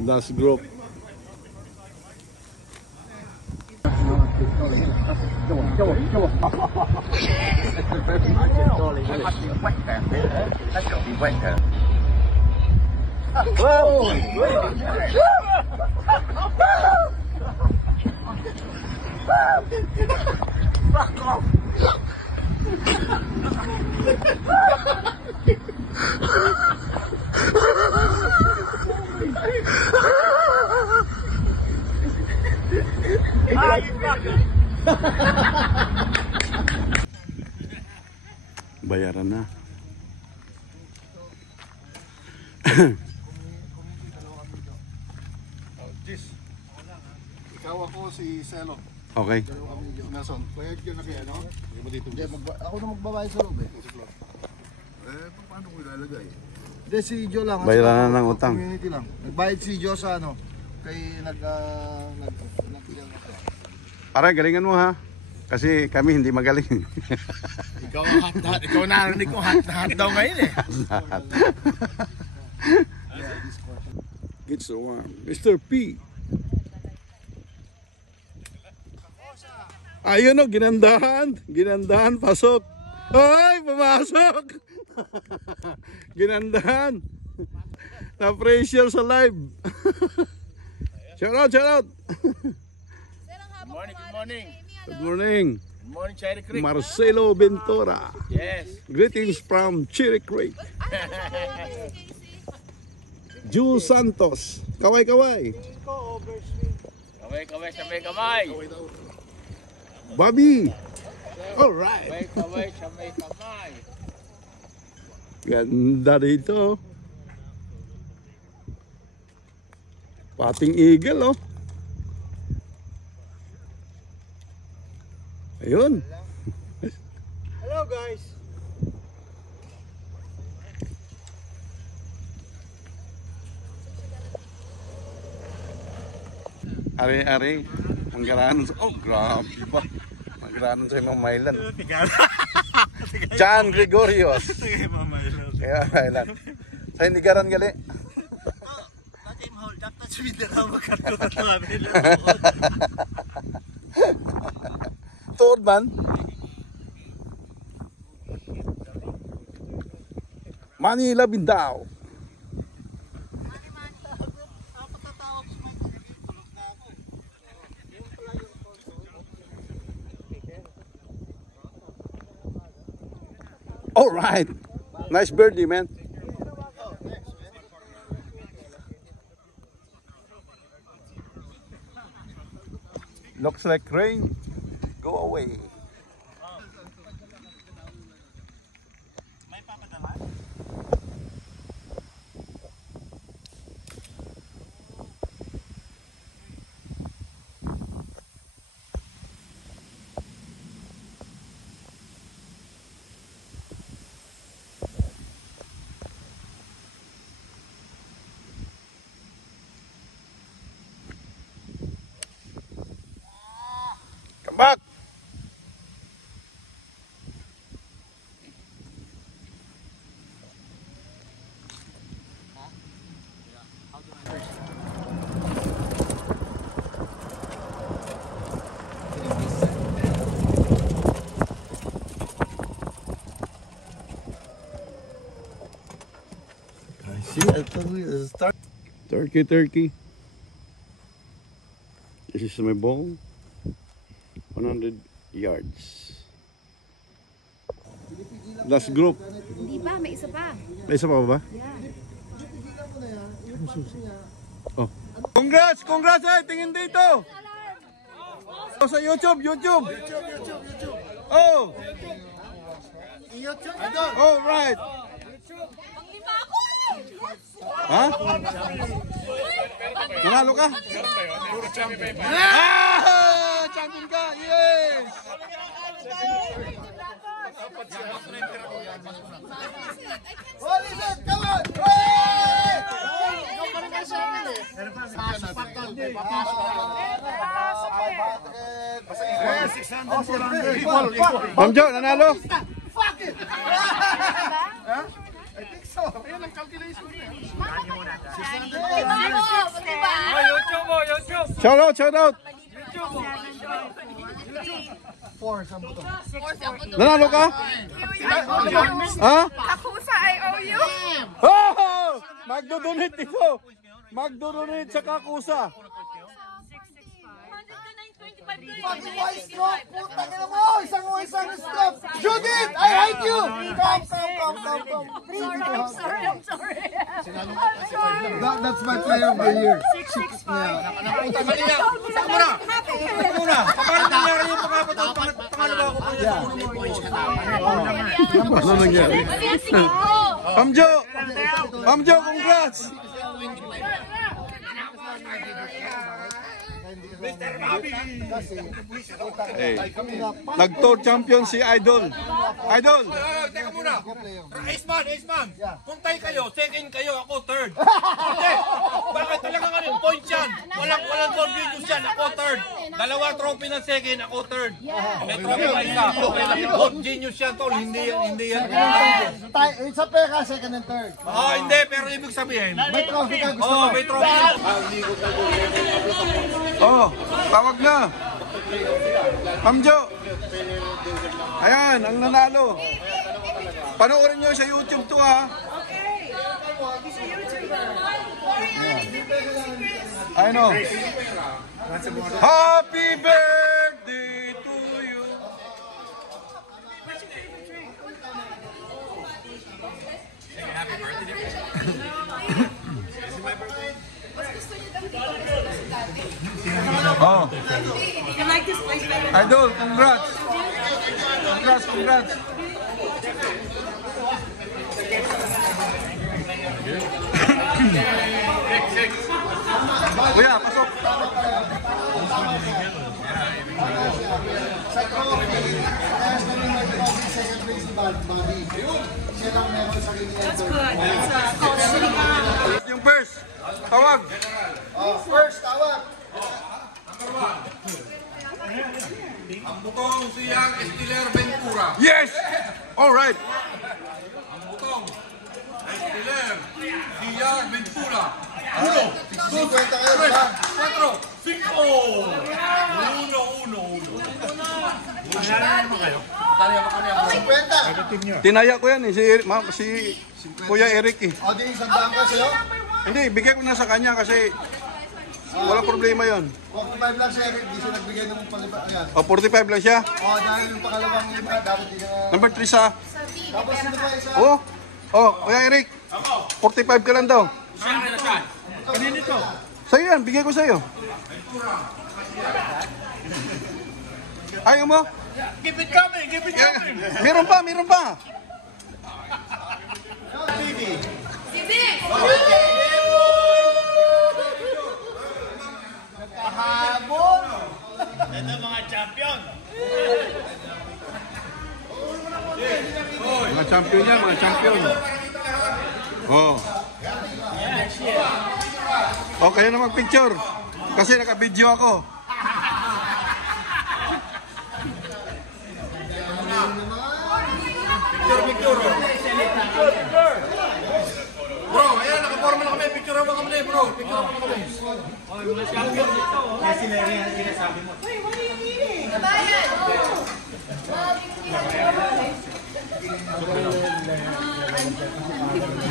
Das group. Bayaran na. Ikaw ako si Selo. Okay. Nason. Bayad ka na kaya, no? Hindi mo dito. Ako na magbabayad sa loob eh. Paano ko ilalagay? Hindi, si Jo lang. Bayaran na ng utang. Community lang. Nagbayad si Jo sa ano. Kay Para galingan mo ha. Kasi kami hindi magaling. Ikaw ang hot-hot. Ikaw narinig kong hot-hot daw ngayon eh. Gets the one. Mr. P. Ayun o, ginandahan. Ginandahan, pasok. Ay, pumasok. Ginandahan. Na-pressure sa live. Shout out, shout out. Good morning, good morning. Good morning. Good morning, Cherry Creek. Marcelo Ventura. Yes. Greetings from Cherry Creek. Ju Santos. Kaway, kaway. Kamay, kamay, sabay kamay. Bobby. Alright. Kamay, kamay, sabay kamay. Ganda dito. Pating eagle, oh. Ayun. Hello guys. Ari-ari. Manggaranon sa... Oh, grabe ba? Manggaranon sa imang mailan. John Gregorios. Kaya mailan. Sa indigaran gali. Hold up, that's me na lang magkatuwa. Tuod man. Manila Bindao. All right. Nice birdie, man. Looks like rain. Go away. Come back. See, I told you to start. Turkey, turkey. This is my ball. 100 yards. Last group. Hindi pa, may isa pa. May isa pa ba? Yeah. Oh. Congrats! Congrats! Ay, tingin dito! Oh, sa YouTube! YouTube! Oh! Oh, right! Ha? Nanalo ka? Ah! Champion ka! Yes! Ma'am Jo, nanalo? Fuck it! I think so. ng calculation. Shout out, shout out. 4, saan po to? Nanalo ka? Ha? Kakusa, I owe you. Oh! Magdodonate dito. Magdodonate sa Kakusa. Isang stop! Judith! I hate you! Come. I'm sorry. That's my player of the year. Ano nangyari? Pamjo! Pamjo, congrats! Hey. Nag-tour champion si Idol. Idol! Teka muna. Ace-man. Kung tayo kayo, second kayo, ako third. Okay. Bakit talaga nga rin? Point yan. Walang gold videos yan. Ako third. Dalawa trophy na second, ako third. May trophy pa isa. Gold genius yan, tol. Hindi yan. Sa peka, second and third. Hindi. Pero ibig sabihin. May trophy ka gusto. May trophy. Oh, tawag na. Pamjo. Ayan, ang nanalo. Panoorin nyo sa YouTube to, ha. I know. Happy birthday to you. Oh. You like this place better? Idol, congrats. Congrats. Kuya, pasok. Sa trophy, kaya sa mga second place si Bobby. Siya lang meron sa kanya. That's good. That's Yung first, tawag. First, tawag. Ang butong si Yang Estiler Ventura. Yes! All right. Ang butong Estiler si Yang Ventura. 1, 50 kayo, diba? 4, 5. 50. Tinaya ko yan eh, si Kuya Eric eh. O, di isang daan ka sa'yo? Hindi, bigay ko na sa kanya kasi walang problema yon. 45 lang siya, Eric. Di siya nagbigay ng paliba. Ayan. O, 45 lang siya. O, dahil yung pangalawang liba, dapat di ka na... Number 3 sa... Tapos sino ba isa? Kuya Eric. 45 ka lang daw. Sa'yo yan, bigay ko sa'yo. Ayaw mo? Keep it coming. Meron pa. Habol! Ito mga champion. Mga champion yan, mga champion. Oh. O, kayo na mag-picture. Kasi naka-video ako. Picture. Bro, ayan, nakaporma na kami. Picture mo kami, bro. Picture mo kami.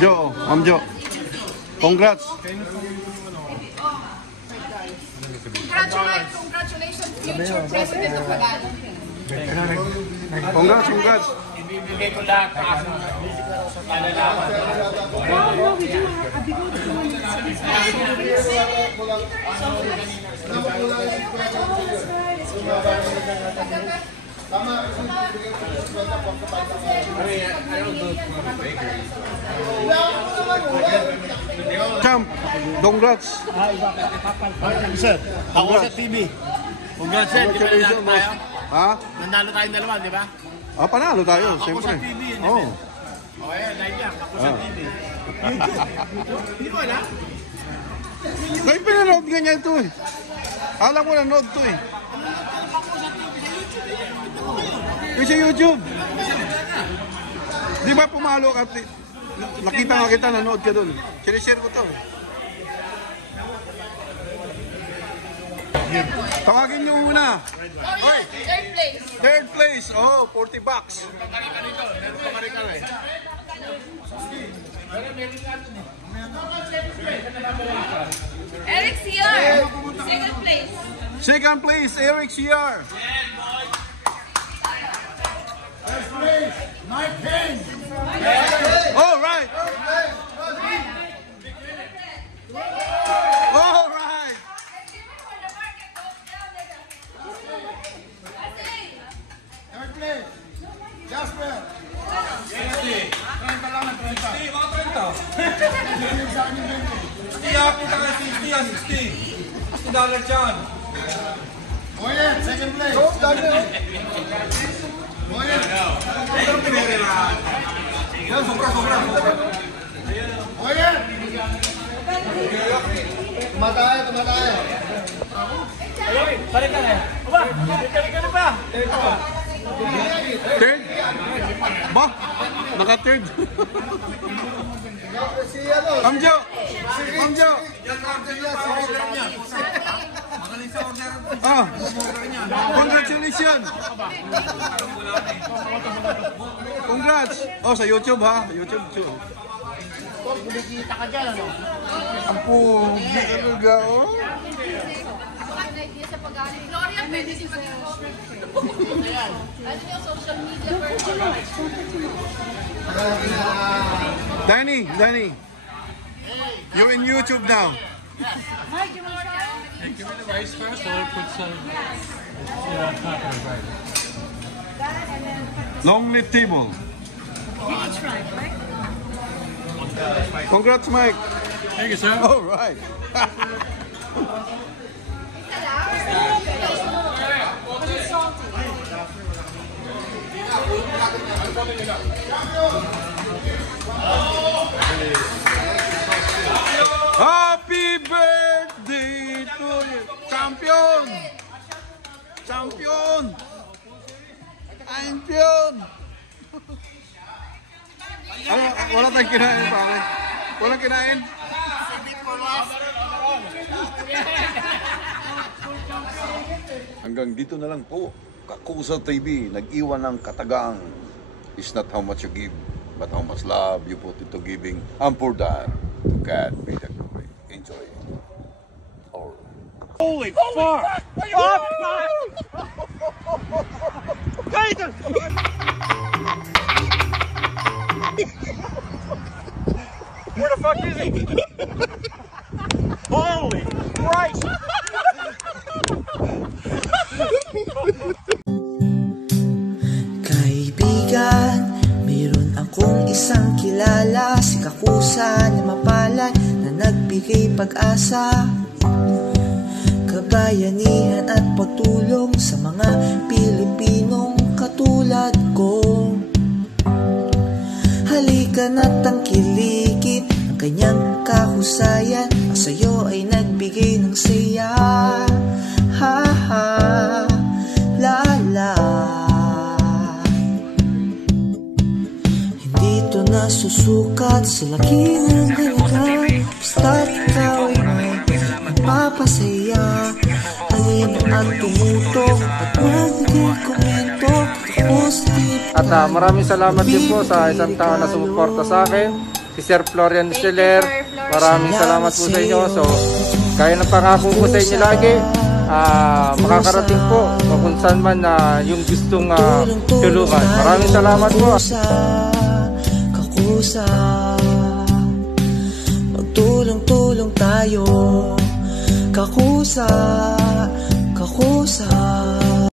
Jo, Ma'am Jo. Congrats. Congratulations, future President of Tagalog. Congrats. Ibibigay ko lahat kaso sa kalalaman. Champ, congrats. Sir, ako sa TV. Congrats, sir. Di ba nanalo tayo? Ha? Nanalo tayong dalawa, di ba? Panalo tayo, siyempre. sa TV, yun, Oo. O, ayan, live yan. Ako sa TV. Hindi ko alam. May pinanood nga niya ito eh. Alam ko nanood to eh. Yung sa YouTube. Di ba pumalo ka? Nakita nga kita, nanood ka dun. Sinishare ko to. Tawagin nyo muna. Oy, Third place. third place. Oh, 40 bucks. Eric CR. Second place. Second place, Eric CR. All right. All right. Third place. Jasper. $60 dyan. Moyen, second place. Moyen. Moyen. Tumatay. Third? Ba? Naka-third. Si ano? Amjo! Amjo! Ah! Congratulations! Congrats! Oh, sa YouTube ha? YouTube too. Kumikita ka dyan, ano? Ang pugi talaga, oh. Sa pag-alit. Gloria, pwede si ano yung social media person? Danny, you're in YouTube now. Long neck table. Congrats, Mike. Thank you, sir. All right. Happy birthday to you, champion! Champion! Champion! Ano, wala tayong kinain, pare. Walang kinain? Hanggang dito na lang po. Kakusa TV, nag-iwan ng katagang. It's not how much you give, but how much love you put into giving. And for that, to God be the glory. Enjoy. All right. Holy fuck! Where the fuck is he? Holy Christ! Kaibigan, meron akong isang kilala, si Kakusa na mapalad na nagbigay pag-asa, kabayanihan at pagtulong sa mga Pilipinong katulad ko. Halika na't tangkilikin ang kanyang kahusayan, ang sayo ay nagbigay ng saya. Ha ha, la la. Hindi to nasusukat sa laki ng halaga, basta't ikaw ay may magpapasaya. Alin ang tumutok at magbigay komento, positive. At maraming salamat din po sa isang tao na sumuporta sa akin, si Sir Florian Scheller. Maraming salamat po sa inyo. So, kaya ng pangako po sa inyo lagi, makakarating po kung saan man yung gustong tulungan. Maraming salamat po. Kakusa, magtulong-tulong tayo. Kakusa, Kakusa.